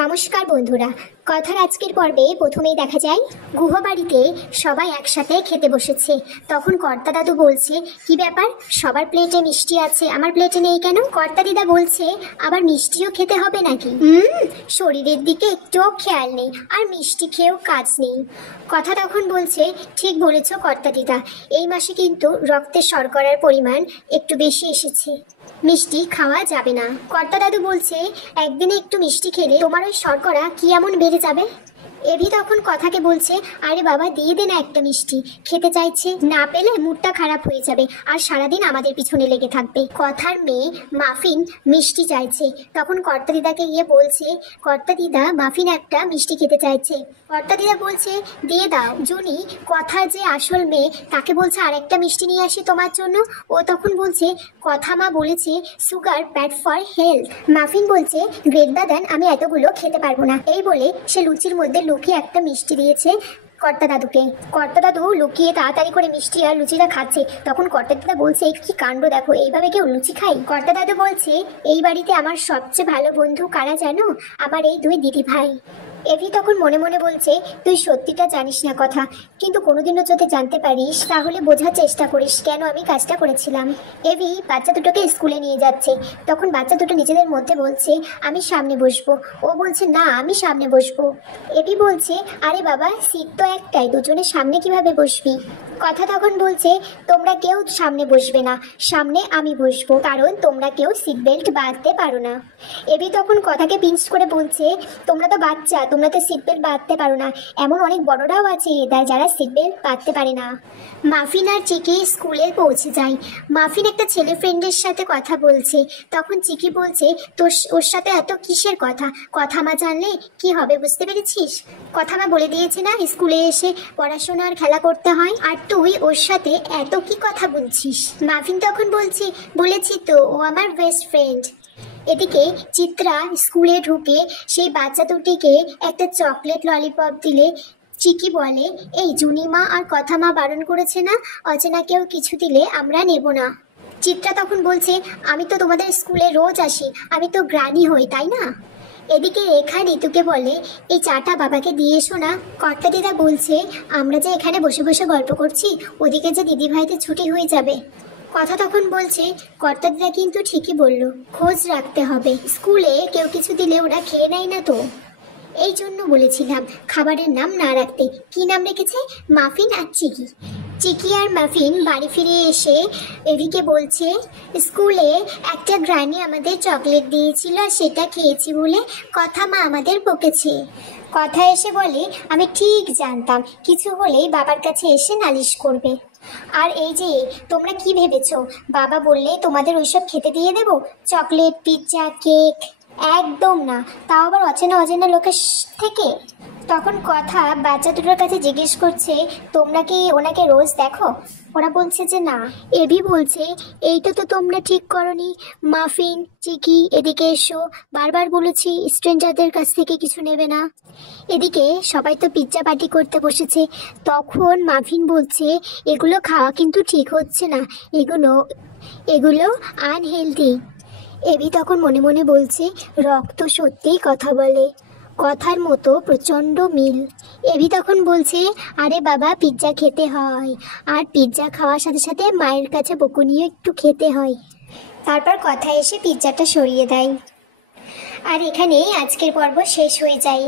নমস্কার বন্ধুরা, কথার আজকের পর্বে প্রথমেই দেখা যায় গুহবাড়িতে সবাই একসাথে খেতে বসেছে। তখন কর্তা দাদু বলছে, কি ব্যাপার, সবার প্লেটে মিষ্টি আছে, আমার প্লেটে নেই কেন? কর্তা দিদা বলছে, আবার মিষ্টিও খেতে হবে নাকি? শরীরের দিকে একটুও খেয়াল নেই, আর মিষ্টি খেয়েও কাজ নেই। কথা তখন বলছে, ঠিক বলেছ কর্তা দিদা, এই মাসে কিন্তু রক্তের শর্করার পরিমাণ একটু বেশি এসেছে, মিষ্টি খাওয়া যাবে না। কর্তা দাদু বলছে, একদিনে একটু মিষ্টি খেলে তোমার ওই শর্করা কি এমন বেড়ে যাবে? এভি তখন কথাকে বলছে, আরে বাবা দিয়ে দে না একটা মিষ্টি, খেতে চাইছে, না পেলে মুডটা খারাপ হয়ে যাবে আর সারাদিন আমাদের পিছনে লেগে থাকবে। কথার মেয়ে মাফিন মিষ্টি চাইছে। তখন কর্তা দিদাকে গিয়ে বলছে, কর্তা দিদা মাফিন একটা মিষ্টি খেতে চাইছে। কর্তা দিদা বলছে, দিয়ে দাও। জুনি কথার যে আসল মেয়ে তাকে বলছে, আর একটা মিষ্টি নিয়ে আসি তোমার জন্য। ও তখন বলছে, কথা মা বলেছে sugar bad for health. Muffin বলছে, গ্রেট দাদান, আমি এতগুলো খেতে পারবো না। এই বলে সে লুচির মধ্যে লুকিয়ে একটা মিষ্টি দিয়েছে কর্তা দাদুকে। কর্তা দাদু লুকিয়ে তাড়াতাড়ি করে মিষ্টি আর লুচিটা খাচ্ছে। তখন কর্তা দাদা বলছে, কি কাণ্ড দেখো, এইভাবে কেউ লুচি খাই? কর্তা দাদু বলছে, এই বাড়িতে আমার সবচেয়ে ভালো বন্ধু কারা জানো? আমার এই দুই দিদি ভাই। এভি তখন মনে মনে বলছে, তুই সত্যিটা জানিস না কথা, কিন্তু কোনোদিনও যদি জানতে পারিস তাহলে বোঝার চেষ্টা করিস কেন আমি কাজটা করেছিলাম। এভি বাচ্চা দুটোকে স্কুলে নিয়ে যাচ্ছে। তখন বাচ্চা দুটো নিজেদের মধ্যে বলছে, আমি সামনে বসবো। ও বলছে, না আমি সামনে বসবো। এভি বলছে, আরে বাবা সিট তো একটাই, দুজনে সামনে কিভাবে বসবি? কথা তখন বলছে, তোমরা কেউ সামনে বসবে না, সামনে আমি বসবো, কারণ তোমরা কেউ সিট বেল্ট বাঁধতে পারো না। এভি তখন কথাকে পিঞ্চ করে বলছে, তোমরা তো বাচ্চা, তোমরা তো সিট বেল্ট বাঁধতে পারো না, এমন অনেক বড়রাও আছে যারা সিট বেল্ট বাঁধতে পারে না। মাফিন আর চিকি স্কুলে পৌঁছে যায়। মাফিন একটা ছেলে ফ্রেন্ডের সাথে কথা বলছে। তখন চিকি বলছে, তোর ওর সাথে এত কিসের কথা? কথা মা জানলে কি হবে, বুঝতে পেরেছিস? কথা মা বলে দিয়েছে না স্কুলে এসে পড়াশোনা আর খেলা করতে হয়, আর তুই ওর সাথে এত কি কথা বলছিস? মাফিন তখন বলছে, বলেছি তো, ও আমার বেস্ট ফ্রেন্ড। এদিকে চিত্রা স্কুলে ঢুকে সেই বাচ্চা দুটিকে একটা চকলেট ললিপপ দিলে চিকি বলে, এই জুনিমা আর কথা মা বারণ করেছে না, অচেনা কেউ কিছু দিলে আমরা নেব না। চিত্রা তখন বলছে, আমি তো তোমাদের স্কুলে রোজ আসি, আমি তো গ্রানি হই, তাই না? এদিকে রেখা ঋতুকে বলে, এই চাটা বাবাকে দিয়ে এসো না। কর্তা দিদা বলছে, আমরা যে এখানে বসে বসে গল্প করছি, ওদিকে যে দিদি ভাইতে ছুটি হয়ে যাবে। কথা তখন বলছে, কর্তা দিদা কিন্তু ঠিকই বললো, খোঁজ রাখতে হবে, স্কুলে কেউ কিছু দিলে ওরা খেয়ে নেয় না তো, এই জন্য বলেছিলাম খাবারের নাম না রাখতে। কি নাম রেখেছে? মাফিন আর চিকি। চিকি আর মাফিন বাড়ি ফিরে এসে এভিকে বলছে, স্কুলে একটা গ্রানি আমাদের চকলেট দিয়েছিল, সেটা খেয়েছি বলে কথা মা আমাদের বকেছে। কথা এসে বলে, আমি ঠিক জানতাম কিছু হলেই বাবার কাছে এসে নালিশ করবে। আর এই যে তোমরা কি ভেবেছো, বাবা বললে তোমাদের ওইসব খেতে দিয়ে দেবো? Chocolate, pizza, cake? একদম না, তাও আবার অচেনা অচেনা লোকের থেকে। তখন কথা বাচ্চা দুটোর কাছে জিজ্ঞেস করছে, তোমরা কি ওনাকে রোজ দেখো? ওরা বলছে যে না। এভি বলছে, এইটা তো তোমরা ঠিক করনি। মাফিন, চিকি এদিকে এসো, বারবার বলেছি স্ট্রেঞ্জারদের কাছ থেকে কিছু নেবে না। এদিকে সবাই তো পিৎজা পার্টি করতে বসেছে। তখন মাফিন বলছে, এগুলো খাওয়া কিন্তু ঠিক হচ্ছে না, এগুলো আনহেলদি। এভি তখন মনে মনে বলছে, রক্ত সত্যিই কথা বলে, কথার মতো প্রচণ্ড মিল। এভি তখন বলছে, আরে বাবা পিৎজা খেতে হয়, আর পিৎজা খাওয়ার সাথে সাথে মায়ের কাছে বকুনিও একটু খেতে হয়। তারপর কথা এসে পিৎজাটা সরিয়ে দেয়। আর এখানেই আজকের পর্ব শেষ হয়ে যায়।